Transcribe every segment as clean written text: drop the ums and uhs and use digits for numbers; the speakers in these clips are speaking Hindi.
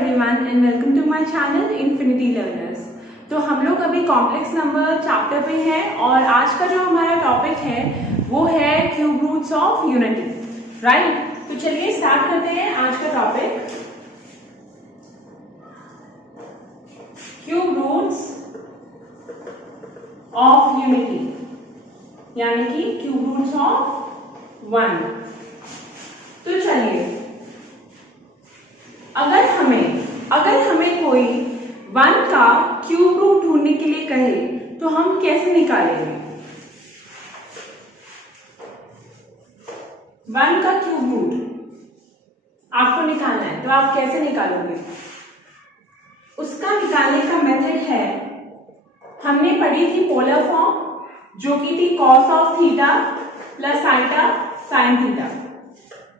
everyone and welcome to my channel Infinity Learners। तो हम लोग अभी कॉम्प्लेक्स नंबर चैप्टर पे हैं और आज का जो हमारा टॉपिक है वो है cube roots of unity, right. तो चलिए स्टार्ट करते हैं आज का topic, cube roots of unity, यानी कि क्यूब रूट्स ऑफ 1। तो चलिए, अगर हमें कोई 1 का क्यूब रूट ढूंढने के लिए कहे तो हम कैसे निकालेंगे? 1 का क्यूब रूट आपको निकालना है तो आप कैसे निकालोगे? उसका निकालने का मेथड है, हमने पढ़ी थी पोलर फॉर्म जो कि थी cos of theta plus iota sine theta.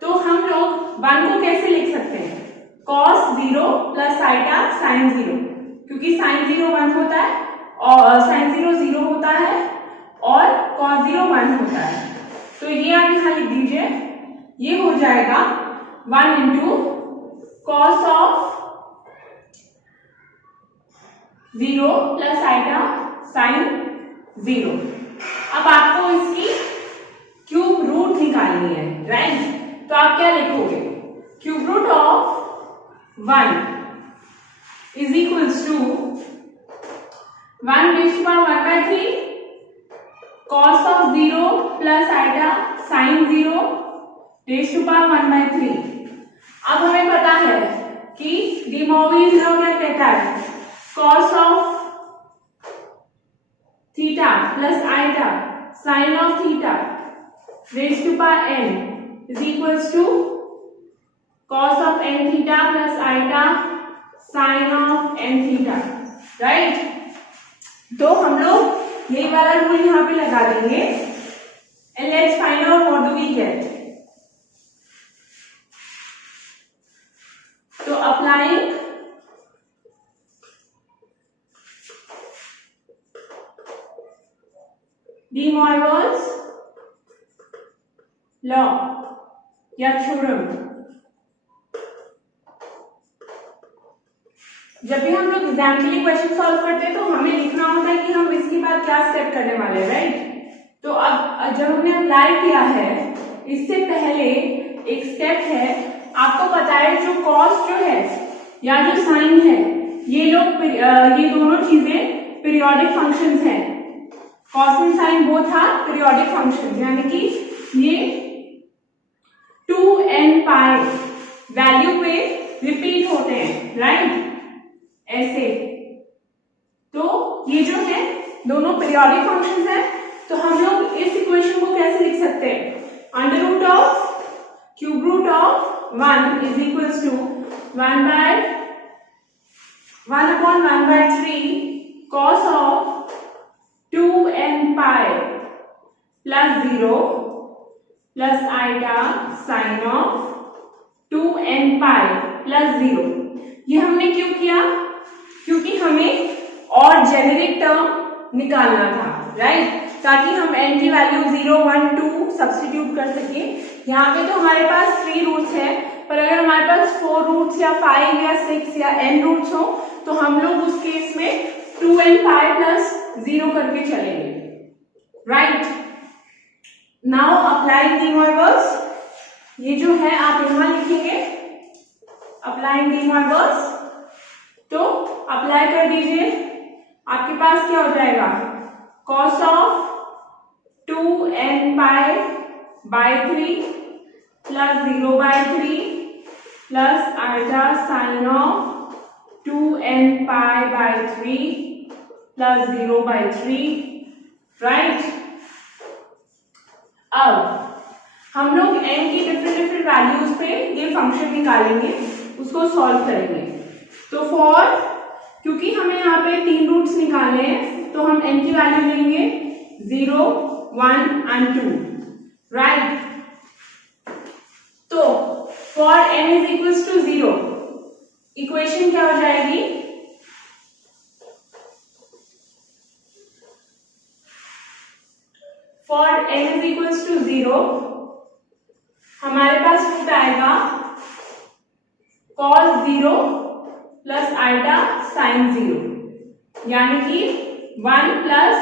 तो हम लोग 1 को कैसे लिख सकते हैं? cos 0 प्लस आइटा साइन 0, क्योंकि साइन 0 1 होता है और साइन 0 0 होता है और cos 0 1 होता है। तो ये आप यहां लिख दीजिए, ये हो जाएगा 1 into cos of 0 plus iota sine 0। अब आपको इसकी क्यूब रूट निकालनी है, राइट। तो आप क्या लिखोगे? Cube root of 1 is equals to 1 raised to power 1 by 3 cos of 0 plus iota sin 0 raised to power 1 by 3। अब हमें पता है कि De Moivre's law क्या कहता है? cos of theta plus iota sin of theta raised to power n is equals to cos of n theta plus iota sin of n theta, right. तो हम लोग यही वाला रूल यहां पे लगा देंगे and let's find out what do we get। तो applying De Moivre's law या थ्योरम, जब भी हम लोग एग्जाम के लिए क्वेश्चन सॉल्व करते हैं तो हमें लिखना होता है कि हम इसके बाद क्या स्टेप करने वाले हैं, राइट। तो अब जब हमने अप्लाई किया है, इससे पहले एक स्टेप है, आपको पता है जो कॉस जो है या जो साइन है, ये दोनों चीजें पीरियोडिक फंक्शंस हैं। Cos and sine both are periodic functions, यानी कि ये 2n पाई वैल्यू पे रिपीट होते हैं, राइट, ऐसे। तो ये जो है दोनों पीरियोडिक फंक्शंस हैं। तो हम लोग इस इक्वेशन को कैसे लिख सकते हैं? Under root of cube root of 1 is equals to 1 upon 1 by 3 cos of 2n pi plus 0 plus iota sin of 2n pi plus 0। ये हमने क्यों किया? क्योंकि हमें और जेनेरिक टर्म निकालना था, राइट, ताकि हम n की वैल्यू 0 1 2 सब्स्टिट्यूट कर सके। यहाँ पे तो हमारे पास 3 रूट्स है, पर अगर हमारे पास 4 रूट्स या 5 या 6 या n रूट्स हो तो हम लोग उस केस में 2n pi प्लस 0 करके चलेंगे, right. Now applying De Moivre's, ये जो है आप यहां लिखेंगे अप्लाइंग De Moivre's। तो अप्लाई कर दीजिए, आपके पास क्या हो जाएगा? cos of 2n pi by 3 plus 0 by 3 plus iota sin of 2n pi by 3 plus 0 by 3, right. अब हम लोग n की डिफरेंट वैल्यूज पे ये फंक्शन निकालेंगे, उसको सॉल्व करेंगे। तो क्योंकि हमें यहाँ पे 3 रूट्स निकालने हैं तो हम n की वैल्यू लेंगे 0 1 and 2, राइट। तो for n is equals to 0 equation क्या हो जाएगी? For n is equals to 0 हमारे पास रूट आएगा cos 0 प्लस आइटा साइन 0, यानी कि 1 प्लस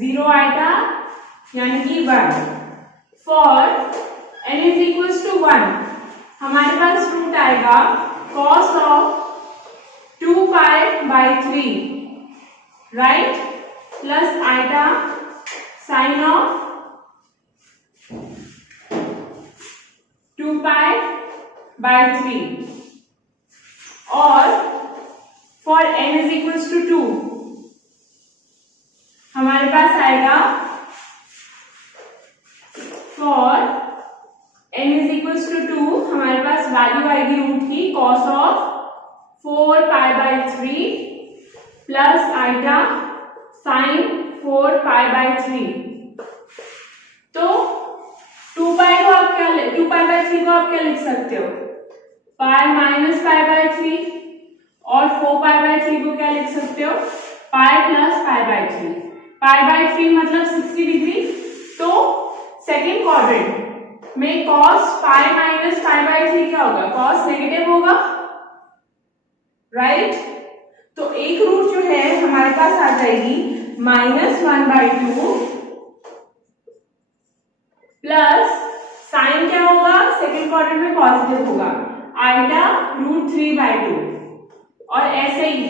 0 आइटा यानी कि 1। For n is equals to 1 हमारे पास रूट आएगा cos of 2 pi by 3, right, plus iota sine of 2 pi by 3। और for n is equals to 2 हमारे पास आएगा for n is equals to 2 हमारे पास वैल्यू आएगी रूट की cos of 4 pi by 3 plus iota sine 4 pi by 3। तो 2 पाई को आप क्या 2 पाई बाई 3 को आप क्या लिख सकते हो, पाई माइनस पाई बाई 3, और 4 पाई बाई 3 को क्या लिख सकते हो, pi plus pi by 3। Pi by 3 मतलब 60 डिग्री। तो सेकेंड क्वाड्रेंट में cos pi minus pi by 3 क्या होगा, कॉस नेगेटिव होगा, राइट। तो एक रूट जो है हमारे पास आ जाएगी -1/2 प्लस साइन क्या होगा, सेकेंड क्वाड्रेंट में पॉजिटिव होगा, आइटा √3/2। और ऐसे ही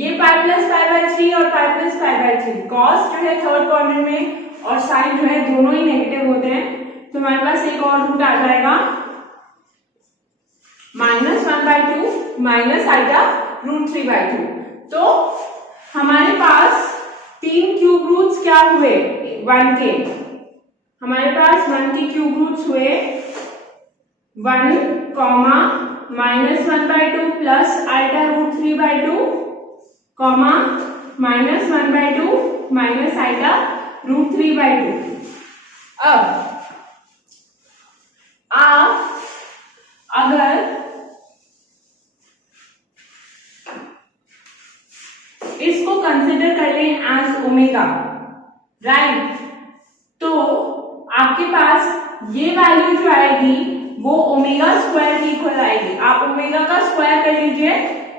ये पाई प्लस पाई बाई 3 और pi plus pi by 3, cos जो है थर्ड क्वाड्रेंट में और साइन जो है दोनों ही नेगेटिव होते हैं। तो हमारे पास एक और रूट आ जाएगा -1/2 माइनस आइटा √3/2। तो हमारे पास 3 क्यूब रूट्स क्या हुए 1 के, हमारे पास 1 के क्यूब रूट्स हुए 1, -1/2 प्लस आइटा √3/2, -1/2 माइनस आइटा √3/2। अब आप अगर इसको कंसिडर कर लें एज ओमेगा, राइट, तो आपके पास ये वैल्यू जो आएगी वो ओमेगा स्क्वायर की इक्वल आएगी। आप ओमेगा का स्क्वायर कर लीजिए,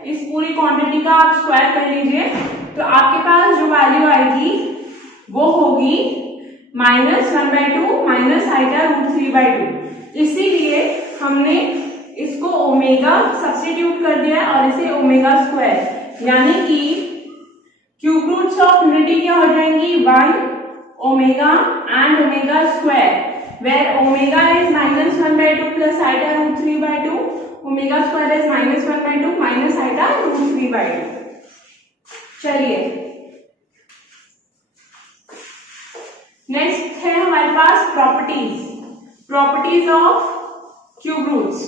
इस पूरी क्वांटिटी का आप स्क्वायर कर लीजिए, तो आपके पास जो वैल्यू आएगी वो होगी -1/2 माइनस आइटा √3/2। इसीलिए हमने इसको ओमेगा सब्स्टिट्यूट कर दिया और इसे ओमेगा स्क्वायर, यानी कि क्यूब रूट्स ऑफ यूनिटी क्या हो जाएंगी 1 omega and omega square, where omega is -1/2 plus iota √3/2, omega square is -1/2 minus iota √3/2। चलिए नेक्स्ट है हमारे पास प्रॉपर्टीज ऑफ क्यूब रूट्स।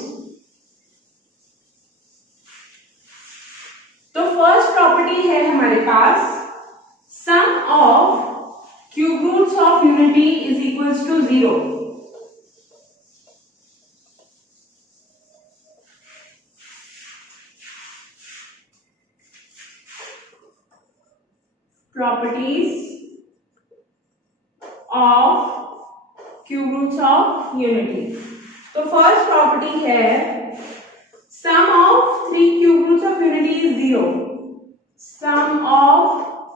तो फर्स्ट प्रॉपर्टी है हमारे पास sum of cube roots of unity is equals to 0। Properties of cube roots of unity. तो फर्स्ट प्रॉपर्टी है sum of 3 cube roots of unity is 0। Sum of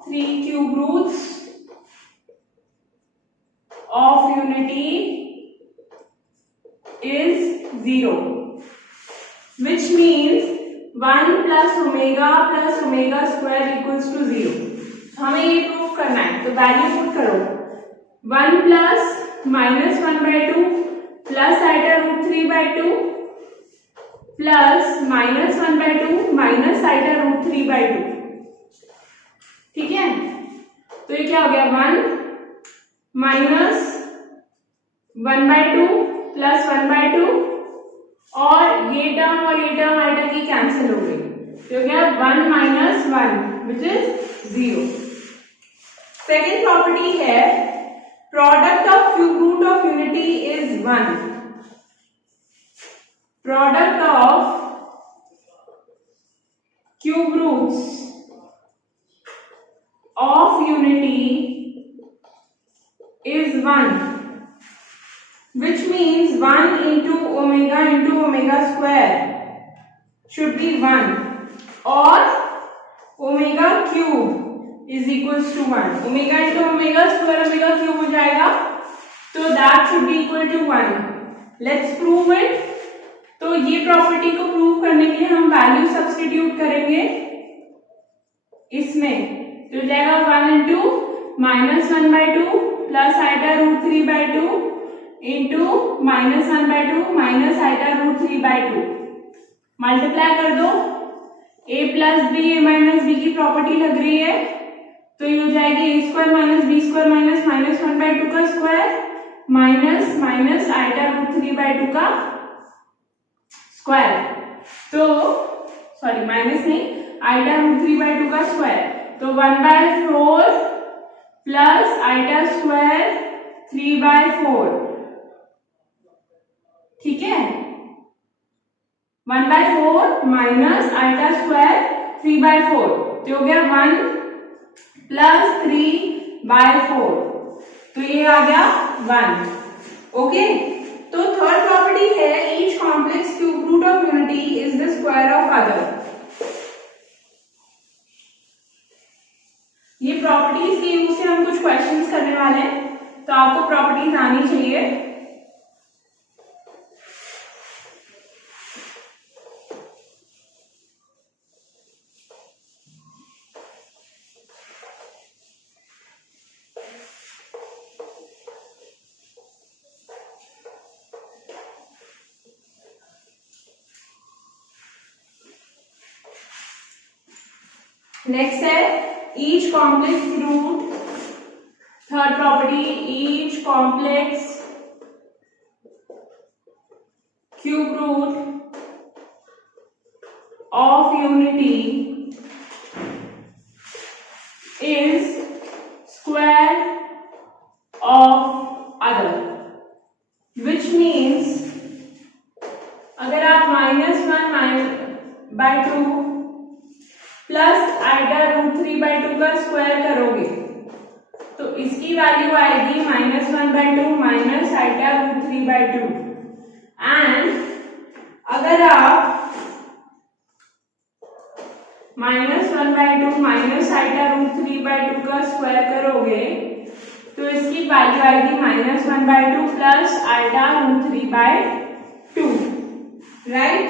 3 cube roots of unity is 0, which means 1 plus omega square equals to 0। हमें ये प्रूव करना है, तो वैल्यू पुट करो 1 plus -1/2 plus iota √3/2 plus -1/2 minus iota √3/2। ठीक है, तो ये क्या हो गया 1 माइनस 1/2 प्लस 1/2, और ये टर्म आइटा की कैंसिल हो गई, तो क्या 1 minus 1 which is 0। Second property है product of cube root of unity is 1। Product of cube roots of unity is 1, which means 1 into omega square should be 1, और omega cube is equals to 1। Omega into omega square omega cube हो जाएगा, तो that should be equal to 1। Let's prove it. तो ये प्रॉपर्टी को प्रूव करने के लिए हम वैल्यू सब्स्टिट्यूट करेंगे इसमें, तो हो जाएगा 1 into -1/2 plus iota √3/2 into -1/2 minus iota √3/2। Multiply कर दो, a plus b a minus b की प्रॉपर्टी लग रही है, तो ये हो जाएगी a square minus b square minus -1/2 का स्क्वायर माइनस माइनस आइटा √3/2 का स्क्वायर। तो सॉरी माइनस नहीं, आइटा √3/2 का स्क्वायर, तो 1/4 प्लस आइटा स्क्वायर 3/4। ठीक है, 1/4 माइनस आइटा स्क्वायर 3/4, तो हो गया 1 प्लस 3/4, तो ये आ गया 1। ओके, तो थर्ड प्रॉपर्टी है each complex cube root of unity is the square of other. ये प्रॉपर्टीज के यूज से हम कुछ क्वेश्चंस करने वाले हैं, तो आपको प्रॉपर्टीज आनी चाहिए। नेक्स्ट है each complex root, third property each complex cube root of unity is square of other, which means अगर आप -1/2 प्लस आइटा √3/2 का स्क्वायर करोगे तो इसकी वैल्यू आएगी -1/2 माइनस आइटा √3/2। एंड अगर आप -1/2 माइनस आइटा √3/2 का स्क्वायर करोगे तो इसकी वैल्यू आएगी -1/2 प्लस आइटा √3/2, राइट।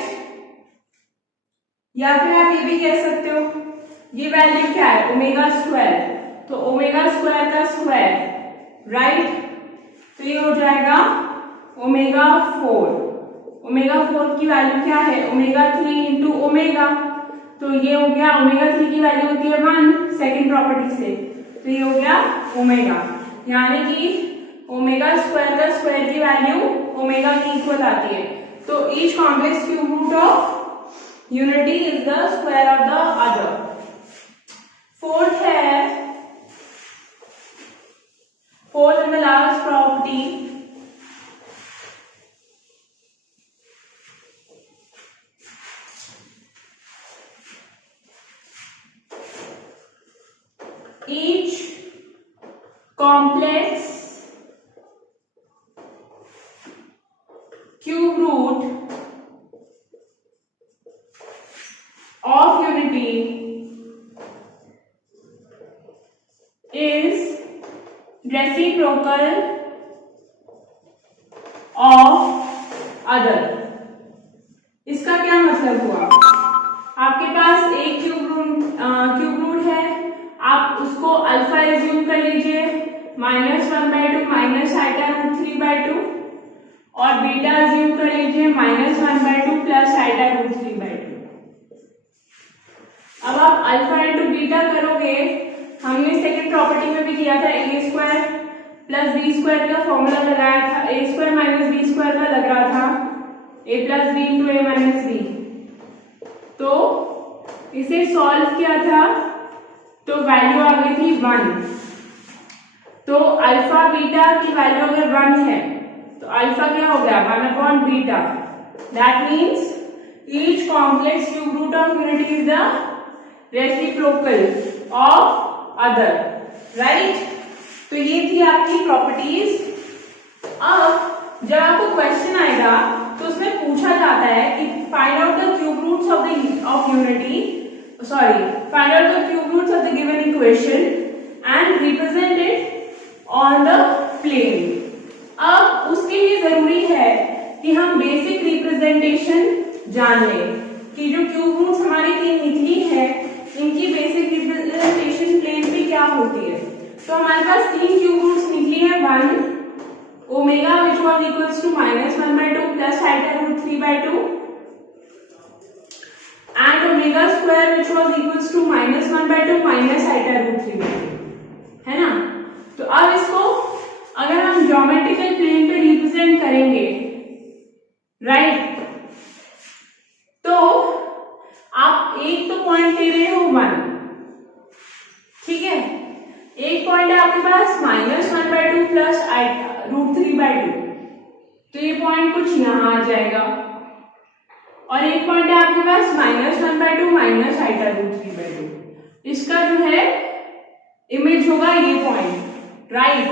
या फिर आप ये भी कह सकते हो ये वैल्यू क्या है, ओमेगा स्क्वायर, तो ओमेगा स्क्वायर का स्क्वायर, राइट। तो ये हो जाएगा ओमेगा 4। ओमेगा 4 की वैल्यू क्या है, ओमेगा 3 इंटू ओमेगा, तो ये हो गया ओमेगा 3 की वैल्यू होती है 1 सेकेंड प्रॉपर्टी से, तो ये हो गया ओमेगा, यानी कि ओमेगा स्क्वायर का स्क्वायर की वैल्यू ओमेगा की इक्वल आती है। तो each complex cube root of unity is the square of the other। fourth and the last property each complex cube root of unity is reciprocal of other। इसका क्या मतलब हुआ, आपके पास एक क्यूब रूट है, आप उसको अल्फा एज्यूम कर लीजिए -1/2 माइनस आइटा √3/2 और बीटा एज्यूम कर लीजिए -1/2 प्लस आइटा √3/2। अब आप अल्फा इंटू बीटा करोगे, हमने सेकंड प्रॉपर्टी में भी किया था, ए स्क्वायर प्लस बी स्क्वायर का फॉर्मूला लगाया था, ए स्क्वायर माइनस बी स्क्वायर का लग रहा था ए प्लस बी इंटू ए माइनस बी। तो इसे सॉल्व किया था तो वैल्यू आ गई थी 1। तो अल्फा बीटा की वैल्यू अगर 1 है तो अल्फा क्या हो गया 1/बीटा। That means each complex cube root of unity is the reciprocal of other, right. तो ये थी आपकी प्रॉपर्टीज। अब जब आपको क्वेश्चन आएगा तो उसमें पूछा जाता है कि find out the cube roots of unity find out the cube roots of the given equation and represent it on the plane. अब उसके लिए जरूरी है कि हम बेसिक रिप्रेजेंटेशन जान लें कि जो क्यूब रूट्स हमारी तीन निकली है इनकी बेसिक रिप्रेजेंटेशन प्लेन पे क्या होती है। तो हमारे पास तीन क्यूब रूट्स निकली है, 1 omega which was equals to -1/2 plus iota root 3/2 and omega square which was equals to -1/2 minus iota root 3/2 है ना। तो अब इसको अगर हम ज्योमेट्रिकल प्लेन पे रिप्रेजेंट करेंगे, राइट, तो आप एक तो पॉइंट ले रहे हो 1, ठीक है, एक पॉइंट है आपके पास -1/2 प्लस रूट 3/2, तो ये पॉइंट कुछ यहां आ जाएगा, और एक पॉइंट है आपके पास -1/2 माइनस आइटा रूट 3/2, इसका जो है इमेज होगा ये point, right.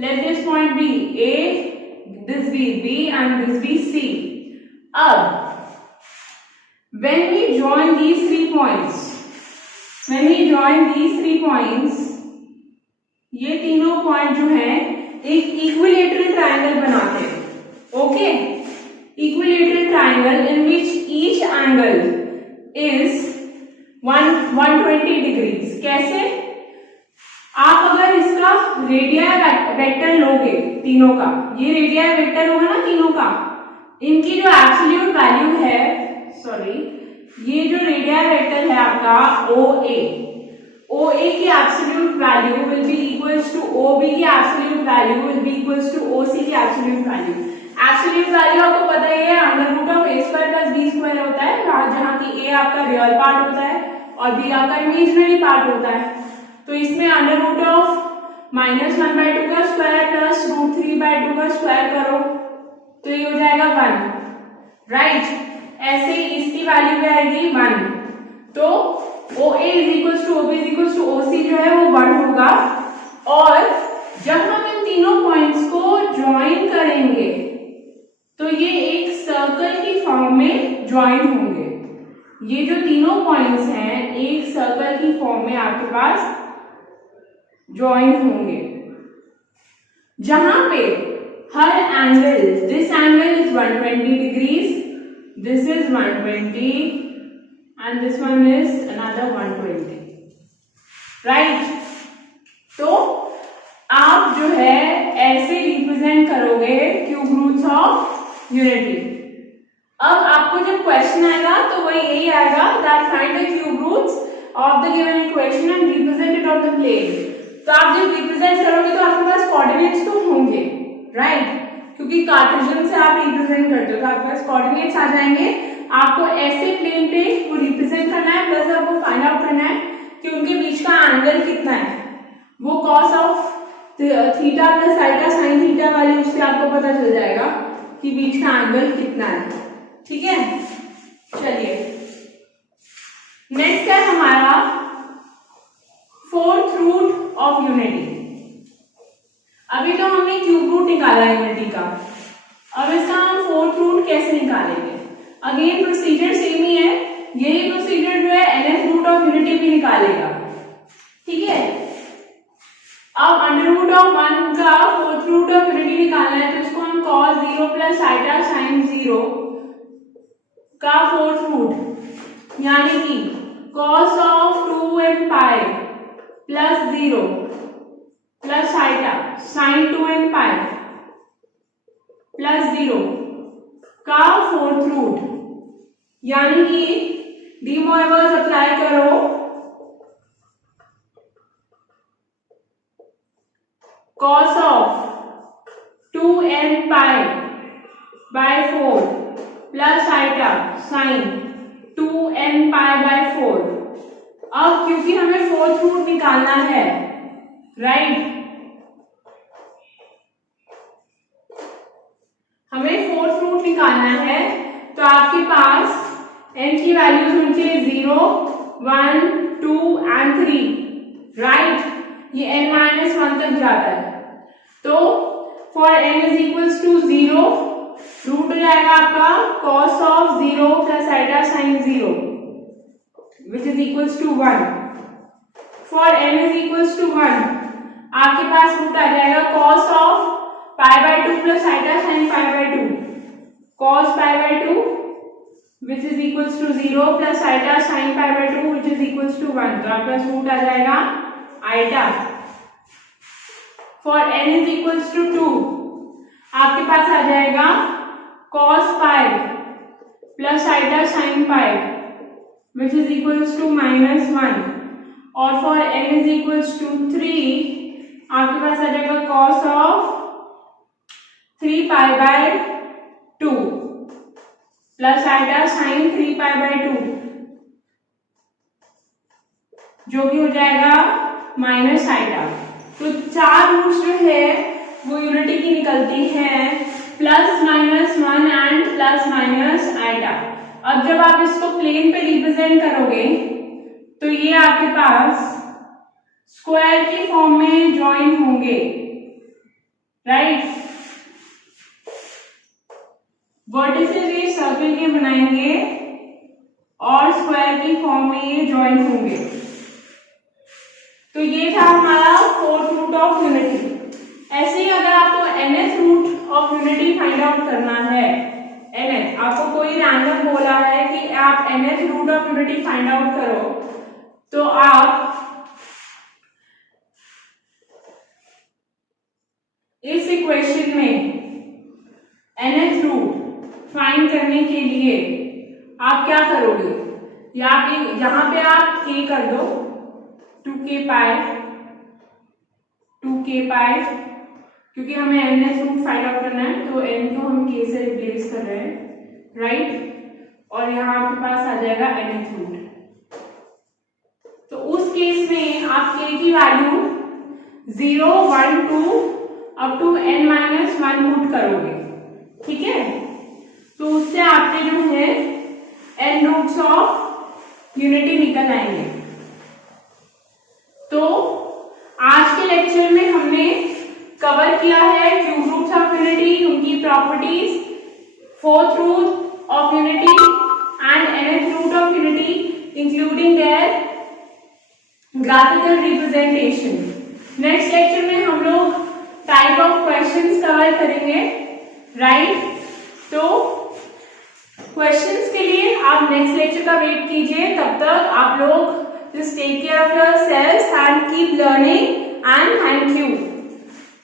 Let this point be A, this be B and this be C. अब when we join these 3 points, ये तीनों पॉइंट जो है एक इक्विलेटरल ट्रायंगल बनाते हैं, okay. Equilateral triangle in which each angle is 120 degrees। कैसे? आप अगर इसका रेडियाई वेक्टर लोगे तीनों का, ये रेडियाई वेक्टर होगा ना तीनों का, इनकी जो एब्सोल्यूट वैल्यू है, ये जो रेडियाई वेक्टर है आपका OA की absolute value will be equals to OB की absolute value will be equals to OC की एब्सोल्यूट वैल्यू। एब्सोल्यूट वैल्यू आपको पता ही है, √(a²+b² होता है, जहां की a आपका रियल पार्ट होता है और b आपका इमेजिनरी पार्ट होता है। तो इसमें √(-1/2) का स्क्वायर प्लस √3/2 का स्क्वायर करो तो ये हो जाएगा 1, राइट। ऐसे ही इसकी वैल्यू भी आएगी 1, तो OA = OB = OC जो है वो 1 होगा। और जब हम इन तीनों पॉइंट्स को ज्वाइन करेंगे तो ये एक सर्कल की फॉर्म में ज्वाइन होंगे। ये जो तीनों पॉइंट्स हैं एक सर्कल की फॉर्म में आपके पास ज्वाइन होंगे, जहां पे हर angle, this angle is 120 degrees, this is 120 and this one is another 120, right. तो आप जो है ऐसे रिप्रेजेंट करोगे क्यूब रूट्स ऑफ यूनिटी। अब आपको जब क्वेश्चन आएगा तो वही यही आएगा, that find the cube roots of the given equation and represent it on the plane. तो आप जब रिप्रेजेंट करोगे तो आपके पास कोऑर्डिनेट्स तो होंगे, राइट, क्योंकि कार्टेशियन से आप रिप्रेजेंट करते हो तो आपके पास कोऑर्डिनेट्स आ जाएंगे। आपको ऐसे प्लेन पे वो रिप्रेजेंट करना है, प्लस आपको फाइंड आउट करना है कि उनके बीच का एंगल कितना है। वो cos of theta plus iota sine theta वाली, उससे आपको पता चल जाएगा कि बीच का एंगल कितना है, ठीक है। चलिए नेक्स्ट है हमारा फोर्थ रूट ऑफ यूनिटी। अभी तो हमने क्यूब रूट निकाला यूनिटी का, अब इसका हम फोर्थ रूट कैसे निकालेंगे। अगेन प्रोसीजर सेम ही है, यही प्रोसीजर जो है nth रूट ऑफ यूनिटी भी निकालेगा, ठीक है। अब √(1) का फोर्थ रूट ऑफ यूनिटी निकालना है तो इसको हम cos 0 प्लस आइटा साइन 0 का फोर्थ रूट, यानी कि cos of 2nπ plus 0 plus iota sine 2nπ plus 0 का फोर्थ रूट, यानी कि डी मोइवर्स अप्लाई करो, cos of 2nπ/4 plus iota sine 2nπ/4। अब क्योंकि हमें फोर्थ रूट निकालना है, राइट, हमें फोर्थ रूट निकालना है, तो आपके पास n की वैल्यूज होनी चाहिए 0, 1, 2 एंड 3, राइट। ये n-1 तक जाता है, तो for n is equals to 0 root हो जाएगा आपका cos of 0 plus iota sine 0 which is equals to 1. For n is equals to 1, आपके पास रूट आ जाएगा cos of pi by 2 plus iota sin pi by 2. Cos pi by 2 which is equals to 0 plus iota sin pi by 2 which is equals to 1. तो आपके पास रूट आ जाएगा iota. For n is equals to 2, आपके पास आ जाएगा cos pi plus iota sin pi which is equals to -1. और for n is equals to 3, आपके पास आ जाएगा cos of 3 pi by 2 plus iota sin 3 pi by 2 जो कि हो जाएगा माइनस आइटा. तो चार रूट्स जो है वो यूनिटी की निकलती है +-1 एंड +- आइटा. अब जब आप इसको प्लेन पे रिप्रेजेंट करोगे तो ये आपके पास स्क्वायर की फॉर्म में ज्वाइन होंगे, राइट. वर्टिसेस ये सर्कल के बनाएंगे और स्क्वायर की फॉर्म में ये ज्वाइन होंगे. तो ये था हमारा फोर्थ रूट ऑफ यूनिटी. ऐसे ही अगर आपको nth root of unity find out करना है, nth आपको कोई रैंडम बोला है कि आप nth root of unity find out करो, तो आप इस इक्वेशन में nth रूट फाइंड करने के लिए आप क्या करोगे, या यहां पे आप k कर दो 2k पाई, क्योंकि हमें nth रूट फाइंड आउट करना है तो n को हम k से रिप्लेस कर रहे हैं, राइट. और यहाँ आपके पास आ जाएगा nth रूट. तो उस केस में आप k की value 0, 1, 2 up to n-1 put करोगे, ठीक है. तो उससे आपके जो है n रूट्स ऑफ यूनिटी निकल आएंगे. तो आज के लेक्चर में हमने कवर किया है क्यूब रूट्स ऑफ यूनिटी, उनकी properties, fourth root of unity and nth root of unity including their graphical representation. Next lecture में हम लोग टाइप ऑफ क्वेश्चंस कवर करेंगे, राइट. तो क्वेश्चंस के लिए आप नेक्स्ट लेक्चर का वेट कीजिए. तब तक आप लोग just take care of yourselves and keep learning, and thank you.